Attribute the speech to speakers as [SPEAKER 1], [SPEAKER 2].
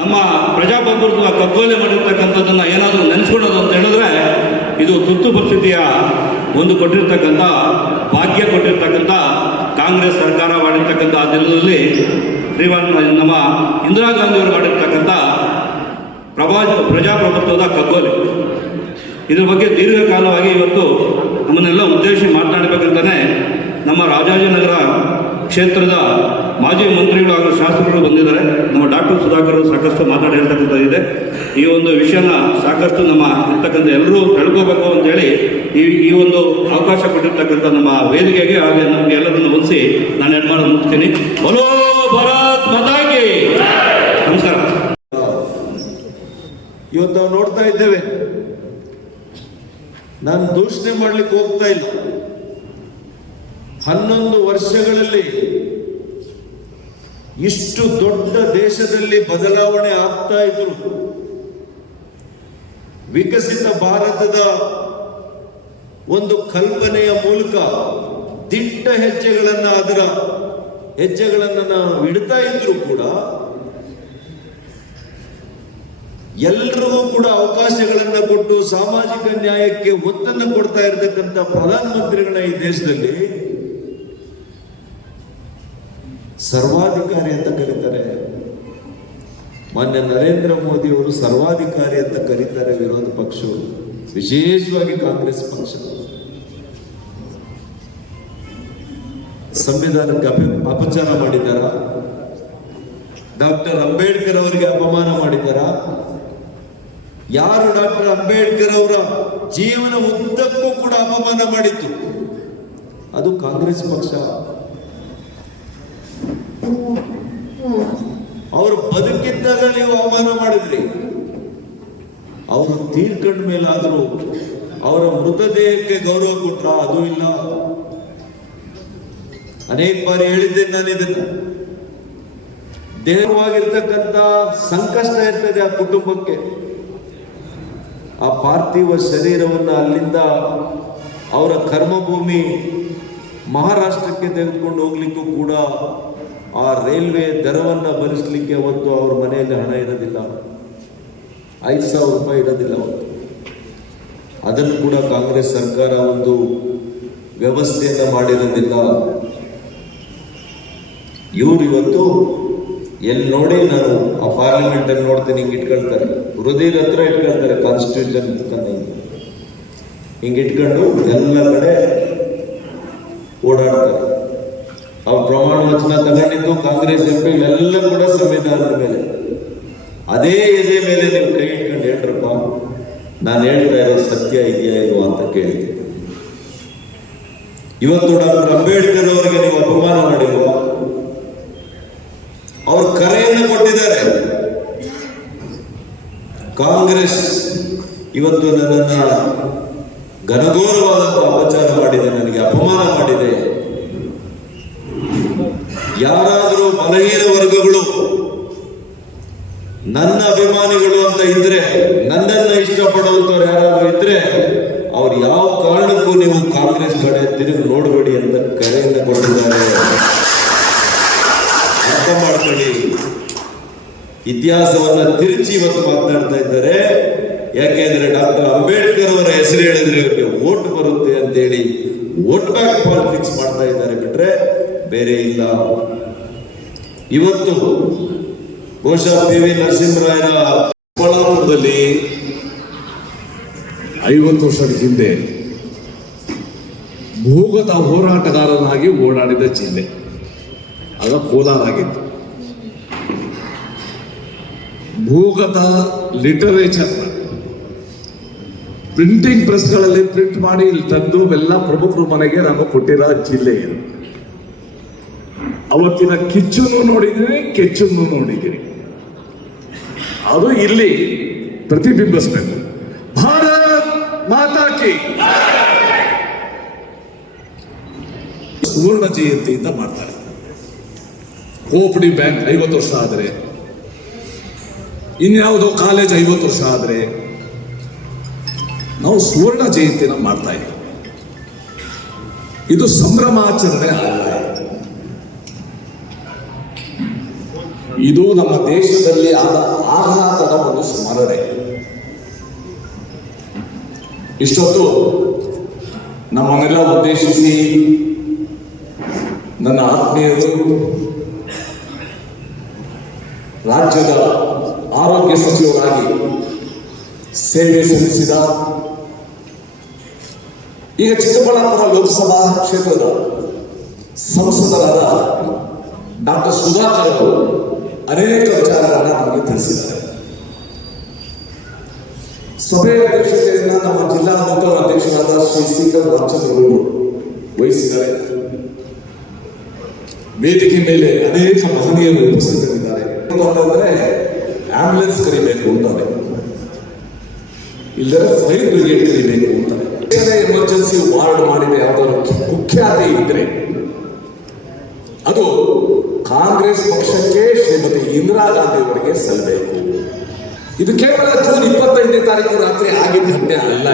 [SPEAKER 1] ನಮ್ಮ ಪ್ರಜಾಪ್ರಭುತ್ವ ಕಗ್ಗೋಲೆ ಮಾಡಿರ್ತಕ್ಕಂಥದ್ದನ್ನು ಏನಾದರೂ ನೆನೆಸ್ಕೊಳ್ಳೋದು ಅಂತ ಹೇಳಿದ್ರೆ ಇದು ತುರ್ತು ಪರಿಸ್ಥಿತಿಯ ಒಂದು ಕೊಟ್ಟಿರ್ತಕ್ಕಂಥ, ಭಾಗ್ಯ ಕೊಟ್ಟಿರ್ತಕ್ಕಂಥ ಕಾಂಗ್ರೆಸ್ ಸರ್ಕಾರ ಮಾಡಿರ್ತಕ್ಕಂಥ ದಿನದಲ್ಲಿ ಶ್ರೀಮಾನ್ ನಮ್ಮ ಇಂದಿರಾ ಗಾಂಧಿಯವರು ಮಾಡಿರ್ತಕ್ಕಂಥ ಪ್ರಭಾ ಪ್ರಜಾಪ್ರಭುತ್ವದ ಕಗ್ಗೋಲೆ. ಇದ್ರ ಬಗ್ಗೆ ದೀರ್ಘಕಾಲವಾಗಿ ಇವತ್ತು ನಮ್ಮನ್ನೆಲ್ಲ ಉದ್ದೇಶಿ ಮಾತನಾಡಬೇಕಂತಾನೆ ನಮ್ಮ ರಾಜಾಜಿನಗರ ಕ್ಷೇತ್ರದ ಮಾಜಿ ಮಂತ್ರಿಗಳು ಹಾಗೂ ಶಾಸಕರು ಬಂದಿದ್ದಾರೆ. ನಮ್ಮ ಡಾಕ್ಟರ್ ಸುಧಾಕರ್ ಸಾಕಷ್ಟು ಮಾತಾಡಿ ಹೇಳ್ತಕ್ಕಂಥದ್ದಿದೆ ಈ ಒಂದು ವಿಷಯನ ಸಾಕಷ್ಟು ನಮ್ಮ ಇರ್ತಕ್ಕಂಥ ಎಲ್ಲರೂ ತಿಳ್ಕೋಬೇಕು ಅಂತೇಳಿ ಈ ಈ ಒಂದು ಅವಕಾಶ ಕೊಟ್ಟಿರ್ತಕ್ಕಂಥ ನಮ್ಮ ವೇದಿಕೆಗೆ ಹಾಗೆ ನಮಗೆ ಎಲ್ಲರನ್ನು ಹೊಂದಿಸಿ ನಾನು ಏನು ಮಾಡಿ ಮುಗಿಸ್ತೀನಿ. ನಮಸ್ಕಾರ.
[SPEAKER 2] ಇವತ್ತು ನಾವು ನೋಡ್ತಾ ಇದ್ದೇವೆ. ನಾನು ದೂಷಣೆ ಮಾಡ್ಲಿಕ್ಕೆ ಹೋಗ್ತಾ ಇಲ್ಲ. ಹನ್ನೊಂದು ವರ್ಷಗಳಲ್ಲಿ ಇಷ್ಟು ದೊಡ್ಡ ದೇಶದಲ್ಲಿ ಬದಲಾವಣೆ ಆಗ್ತಾ ಇದ್ರು. ವಿಕಸಿತ ಭಾರತದ ಒಂದು ಕಲ್ಪನೆಯ ಮೂಲಕ ದಿಟ್ಟ ಹೆಜ್ಜೆಗಳನ್ನ ಅದರ ಹೆಜ್ಜೆಗಳನ್ನ ನಾವು ಇಡ್ತಾ ಇದ್ರು ಕೂಡ ಎಲ್ರಿಗೂ ಕೂಡ ಅವಕಾಶಗಳನ್ನ ಕೊಟ್ಟು ಸಾಮಾಜಿಕ ನ್ಯಾಯಕ್ಕೆ ಒತ್ತನ್ನು ಕೊಡ್ತಾ ಇರತಕ್ಕಂತ ಪ್ರಧಾನಮಂತ್ರಿಗಳ ಈ ದೇಶದಲ್ಲಿ ಸರ್ವಾಧಿಕಾರಿ ಅಂತ ಕರೀತಾರೆ. ಮಾನ್ಯ ನರೇಂದ್ರ ಮೋದಿ ಅವರು ಸರ್ವಾಧಿಕಾರಿ ಅಂತ ಕರೀತಾರೆ ವಿರೋಧ ಪಕ್ಷಗಳು ವಿಶೇಷವಾಗಿ ಕಾಂಗ್ರೆಸ್ ಪಕ್ಷ. ಸಂವಿಧಾನಕ್ಕೆ ಅಪ, ಅಪಚಾರ ಮಾಡಿದ್ದಾರ? ಡಾಕ್ಟರ್ ಅಂಬೇಡ್ಕರ್ ಅವರಿಗೆ ಅಪಮಾನ ಮಾಡಿದ್ದಾರಾ? ಯಾರು ಡಾಕ್ಟರ್ ಅಂಬೇಡ್ಕರ್ ಅವರ ಜೀವನ ಉದ್ದಕ್ಕೂ ಕೂಡ ಅಪಮಾನ ಮಾಡಿತ್ತು? ಅದು ಕಾಂಗ್ರೆಸ್ ಪಕ್ಷ. ಅವರು ಬದುಕಿದ್ದಾಗ ನೀವು ಅವಮಾನ ಮಾಡಿದ್ರಿ. ಅವರು ತೀರ್ಕಂಡ ಮೇಲಾದರೂ ಅವರ ಮೃತದೇಹಕ್ಕೆ ಗೌರವ ಕೊಟ್ರ? ಅದು ಇಲ್ಲ. ಅನೇಕ ಬಾರಿ ಹೇಳಿದ್ದೇನೆ ನಾನು ಇದನ್ನ. ದೇಹವಾಗಿರ್ತಕ್ಕಂಥ ಸಂಕಷ್ಟ ಇರ್ತದೆ ಆ ಕುಟುಂಬಕ್ಕೆ. ಆ ಪಾರ್ಥಿವ ಶರೀರವನ್ನು ಅಲ್ಲಿಂದ ಅವರ ಕರ್ಮಭೂಮಿ ಮಹಾರಾಷ್ಟ್ರಕ್ಕೆ ತೆಗೆದುಕೊಂಡು ಹೋಗ್ಲಿಕ್ಕೂ ಕೂಡ ಆ ರೈಲ್ವೆ ದರವನ್ನು ಭರಿಸಲಿಕ್ಕೆ ಅವತ್ತು ಅವ್ರ ಮನೆಯಲ್ಲಿ ಹಣ ಇರೋದಿಲ್ಲ. ಐದು ಸಾವಿರ ರೂಪಾಯಿ ಇರೋದಿಲ್ಲ ಅವತ್ತು. ಅದನ್ನು ಕೂಡ ಕಾಂಗ್ರೆಸ್ ಸರ್ಕಾರ ಒಂದು ವ್ಯವಸ್ಥೆಯನ್ನು ಮಾಡಿರೋದಿಲ್ಲ. ಇವರು ಇವತ್ತು ಎಲ್ಲಿ ನೋಡಿ ನಾನು ಆ ಪಾರ್ಲಿಮೆಂಟ್ ಅಲ್ಲಿ ನೋಡ್ತೀನಿ, ಹಿಂಗೆ ಇಟ್ಕೊಳ್ತಾರೆ ಹೃದಯದ ಹತ್ರ ಇಟ್ಕೊಳ್ತಾರೆ ಕಾನ್ಸ್ಟಿಟ್ಯೂಷನ್ ಹಿಂಗೆ. ಹಿಂಗೆ ಇಟ್ಕೊಂಡು ಎಲ್ಲ ಕಡೆ ಓಡಾಡ್ತಾರೆ. ಅವ್ರು ಪ್ರಮಾಣ ವಚನ ತಗೊಂಡಿದ್ದು ಕಾಂಗ್ರೆಸ್ ಎಂ ಎಲ್ಲ ಕೂಡ ಸಂವಿಧಾನದ ಮೇಲೆ. ಅದೇ ಎದೆ ಮೇಲೆ ನೀವು ಕೈ ಇಟ್ಕೊಂಡು ಹೇಳ್ರಪ್ಪ, ನಾನು ಹೇಳ್ತಾ ಇರೋ ಸತ್ಯ ಇದೆಯಾ ಇಲ್ವಾ ಅಂತ ಕೇಳಿದ್ದೆ ಇವತ್ತು ಡಾಕ್ಟರ್ ಅಂಬೇಡ್ಕರ್ ಅವರಿಗೆ ನೀವು ಅಪಮಾನ ಮಾಡಿಲ್ವಾ? ಅವರು ಕರೆಯನ್ನು ಕೊಟ್ಟಿದ್ದಾರೆ. ಕಾಂಗ್ರೆಸ್ ಇವತ್ತು ನನ್ನನ್ನು ಘನಘೋರವಾದಂತಹ ಅಪಚಾರ ಮಾಡಿದೆ, ನನಗೆ ಅಪಮಾನ ಮಾಡಿದೆ. ಯಾರಾದರೂ ಬಲಹೀನ ವರ್ಗಗಳು ನನ್ನ ಅಭಿಮಾನಿಗಳು ಅಂತ ಇದ್ರೆ, ನನ್ನನ್ನು ಇಷ್ಟಪಡುವಂಥವ್ರು ಯಾರಾದರೂ ಇದ್ರೆ, ಅವ್ರು ಯಾವ ಕಾರಣಕ್ಕೂ ನೀವು ಕಾಂಗ್ರೆಸ್ ಕಡೆ ತಿರುಗಿ ನೋಡಬೇಡಿ ಅಂತ ಕರೆಯನ್ನು ಕೊಟ್ಟಿದ್ದಾರೆ. ಅರ್ಥ ಮಾಡ್ಕೊಳ್ಳಿ ಇತಿಹಾಸವನ್ನ ತಿರುಚಿ ಇವತ್ತು ಮಾತನಾಡ್ತಾ ಇದ್ದಾರೆ. ಯಾಕೆಂದ್ರೆ ಡಾಕ್ಟರ್ ಅಂಬೇಡ್ಕರ್ ಅವರ ಹೆಸರು ಹೇಳಿದ್ರೆ ಇವರಿಗೆ ಓಟ್ ಬರುತ್ತೆ ಅಂತ ಹೇಳಿ ವೋಟ್ ಬ್ಯಾಕ್ ಪಾಲಿಟಿಕ್ಸ್ ಮಾಡ್ತಾ ಇದ್ದಾರೆ ಬಿಟ್ರೆ ಬೇರೆ ಇಲ್ಲ. ಇವತ್ತು ಬಹುಶಃ ಪಿ ವಿ ನರಸಿಂಹರಾಯರ
[SPEAKER 3] ಚಿಕ್ಕಬಳ್ಳಾಪುರದಲ್ಲಿ ಐವತ್ತು ವರ್ಷದ ಹಿಂದೆ ಭೂಗತ ಹೋರಾಟಗಾರನಾಗಿ ಓಡಾಡಿದ ಜಿಲ್ಲೆ. ಆಗ ಕೋಲಾರ ಆಗಿತ್ತು ಭೂಗತ ಲಿಟರೇಚರ್ ಪ್ರಿಂಟಿಂಗ್ ಪ್ರೆಸ್ಗಳಲ್ಲಿ ಪ್ರಿಂಟ್ ಮಾಡಿ ಇಲ್ಲಿ ತಂದು ಎಲ್ಲ ಪ್ರಮುಖರು ಮನೆಗೆ ನಾನು ಕೊಟ್ಟಿರೋ ಜಿಲ್ಲೆ ಇದು. ಅವತ್ತಿನ ಕಿಚ್ಚನ್ನು ನೋಡಿದ್ದೀನಿ, ಕೆಚ್ಚನ್ನು ನೋಡಿದ್ದೀನಿ. ಅದು ಇಲ್ಲಿ ಪ್ರತಿಬಿಂಬಿಸ್ಬೇಕು. ಭಾರತ್ ಮಾತಾಕಿ ಸುವರ್ಣ ಜಯಂತಿಯಿಂದ ಮಾಡ್ತಾರೆ. ಕೋಪಡಿ ಬ್ಯಾಂಕ್ ಐವತ್ತು ವರ್ಷ ಆದರೆ. ಇನ್ಯಾವುದೋ ಕಾಲೇಜ್ ಐವತ್ತು ವರ್ಷ ಆದರೆ. ನಾವು ಸುವರ್ಣ ಜಯಂತಿನ ಮಾಡ್ತಾ ಇದ್ದೀವಿ ಇದು ಸಂಭ್ರಮಾಚರಣೆ ಅಲ್ಲ. ಇದು ನಮ್ಮ ದೇಶದಲ್ಲಿ ಆದ ಆಘಾತದ ಒಂದು ಸ್ಮರಣೆ. ಇಷ್ಟೊತ್ತು ನಮ್ಮನ್ನೆಲ್ಲ ಉದ್ದೇಶಿಸಿ ನನ್ನ ಆತ್ಮೀಯರು ರಾಜ್ಯದ ಆರೋಗ್ಯ ಸಚಿವರಾಗಿ ಸೇವೆ ಸಲ್ಲಿಸಿದ ಈಗ ಚಿಕ್ಕಬಳ್ಳಾಪುರ ಲೋಕಸಭಾ ಕ್ಷೇತ್ರದ ಸಂಸದರಾದ ಡಾಕ್ಟರ್ ಸುಧಾಕರ್ ಅವರು ಅನೇಕ ವಿಚಾರಗಳನ್ನು ನಮಗೆ ತಿಳಿಸಿದ್ದಾರೆ. ಸಭೆಯ ಅಧ್ಯಕ್ಷತೆಯನ್ನ ನಮ್ಮ ಜಿಲ್ಲಾ ನೂತನ ಅಧ್ಯಕ್ಷರಾದ ಶ್ರೀ ಸಿಂಗರ್ ರಾಮಚಂದ್ರಗೌಡರು ವಹಿಸಿದ್ದಾರೆ. ವೇದಿಕೆ ಮೇಲೆ ಅನೇಕ ಮಹನೀಯರು ಉಪಸ್ಥಿತರಿದ್ದಾರೆ. ಅಂತಂದ್ರೆ ಆಂಬ್ಯುಲೆನ್ಸ್ ಕರಿಬೇಕು ಅಂತಾರೆ. ಇಲ್ಲದ್ರೆ ಫೈರ್ ಬ್ರಿಗೇಡ್ ಕರಿಬೇಕು ಅಂತಾರೆ. ಎಮರ್ಜೆನ್ಸಿ ವಾರ್ಡ್ ಮಾಡಿದ, ಯಾವುದಾದ್ರು ಕುಖ್ಯಾತಿ ಇದ್ರೆ, ಅದು ಕಾಂಗ್ರೆಸ್ ಪಕ್ಷಕ್ಕೆ ಶ್ರೀಮತಿ ಇಂದಿರಾ ಗಾಂಧಿ ಅವರಿಗೆ ಸಲ್ಲಬೇಕು ಇದು ಕೇವಲ ಜೂನ್ ಇಪ್ಪತ್ತೈದನೇ ತಾರೀಕು ರಾತ್ರಿ ಆಗಿದ್ದ ಘಟನೆ ಅಲ್ಲ.